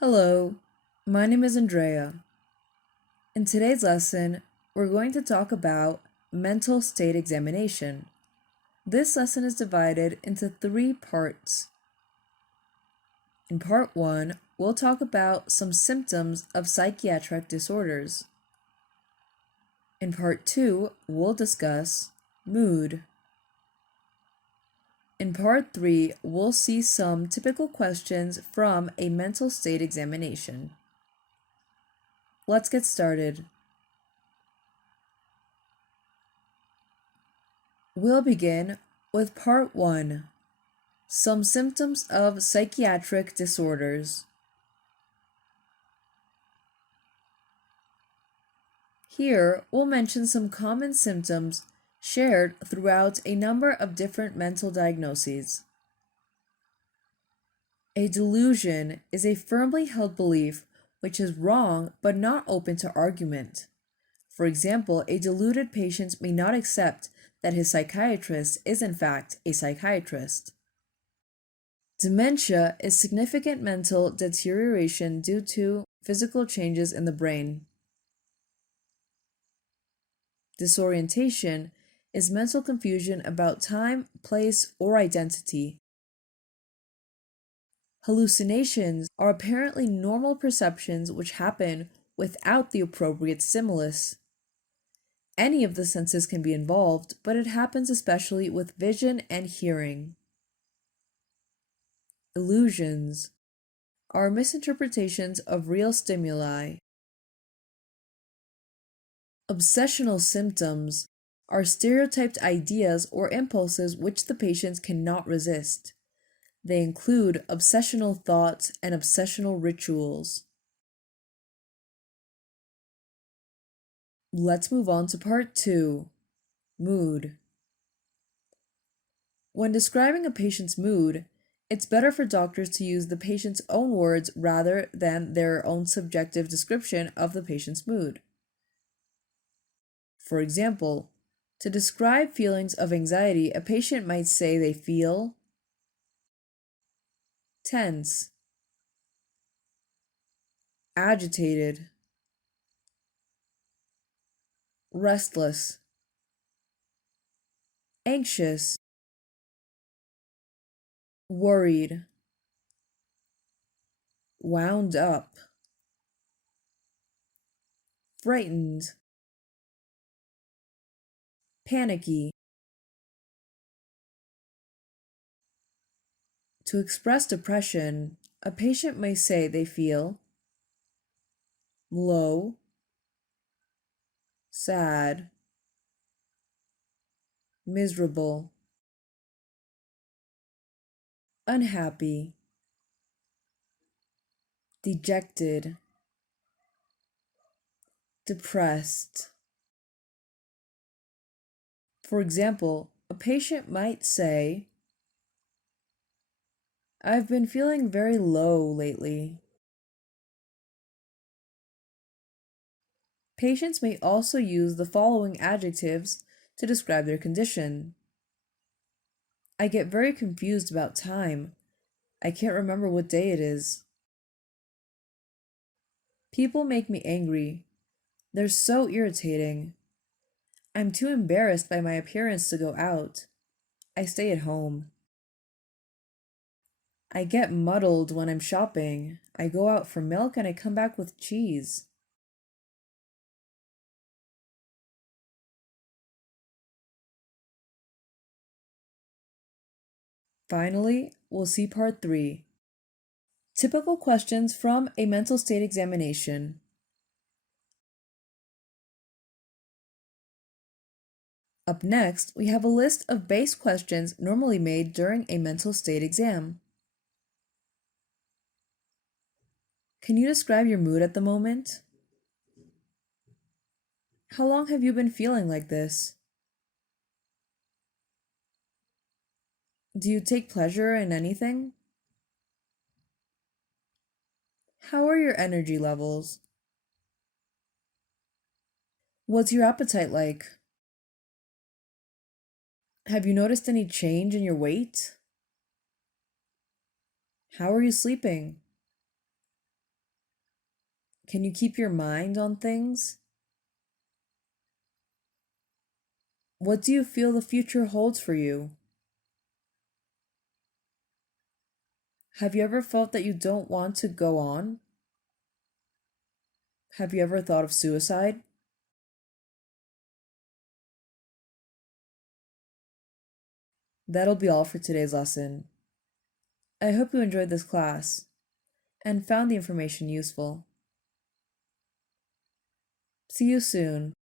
Hello, my name is Andrea. In today's lesson, we're going to talk about mental state examination. This lesson is divided into 3 parts. In part 1, we'll talk about some symptoms of psychiatric disorders. In part 2, we'll discuss mood. In part 3, we'll see some typical questions from a mental state examination. Let's get started. We'll begin with part 1, some symptoms of psychiatric disorders. Here, we'll mention some common symptoms shared throughout a number of different mental diagnoses. A delusion is a firmly held belief which is wrong but not open to argument. For example, a deluded patient may not accept that his psychiatrist is in fact a psychiatrist. Dementia is significant mental deterioration due to physical changes in the brain. Disorientation is mental confusion about time, place, or identity. Hallucinations are apparently normal perceptions which happen without the appropriate stimulus. Any of the senses can be involved, but it happens especially with vision and hearing. Illusions are misinterpretations of real stimuli. Obsessional symptoms are stereotyped ideas or impulses which the patients cannot resist. They include obsessional thoughts and obsessional rituals. Let's move on to part 2, mood. When describing a patient's mood, it's better for doctors to use the patient's own words rather than their own subjective description of the patient's mood. For example, to describe feelings of anxiety, a patient might say they feel tense, agitated, restless, anxious, worried, wound up, frightened, panicky. To express depression, a patient may say they feel low, sad, miserable, unhappy, dejected, depressed. For example, a patient might say, I've been feeling very low lately. Patients may also use the following adjectives to describe their condition. I get very confused about time. I can't remember what day it is. People make me angry. They're so irritating. I'm too embarrassed by my appearance to go out. I stay at home. I get muddled when I'm shopping. I go out for milk and I come back with cheese. Finally, we'll see part 3. Typical questions from a mental state examination. Up next, we have a list of base questions normally made during a mental state exam. Can you describe your mood at the moment? How long have you been feeling like this? Do you take pleasure in anything? How are your energy levels? What's your appetite like? Have you noticed any change in your weight? How are you sleeping? Can you keep your mind on things? What do you feel the future holds for you? Have you ever felt that you don't want to go on? Have you ever thought of suicide? That'll be all for today's lesson. I hope you enjoyed this class and found the information useful. See you soon.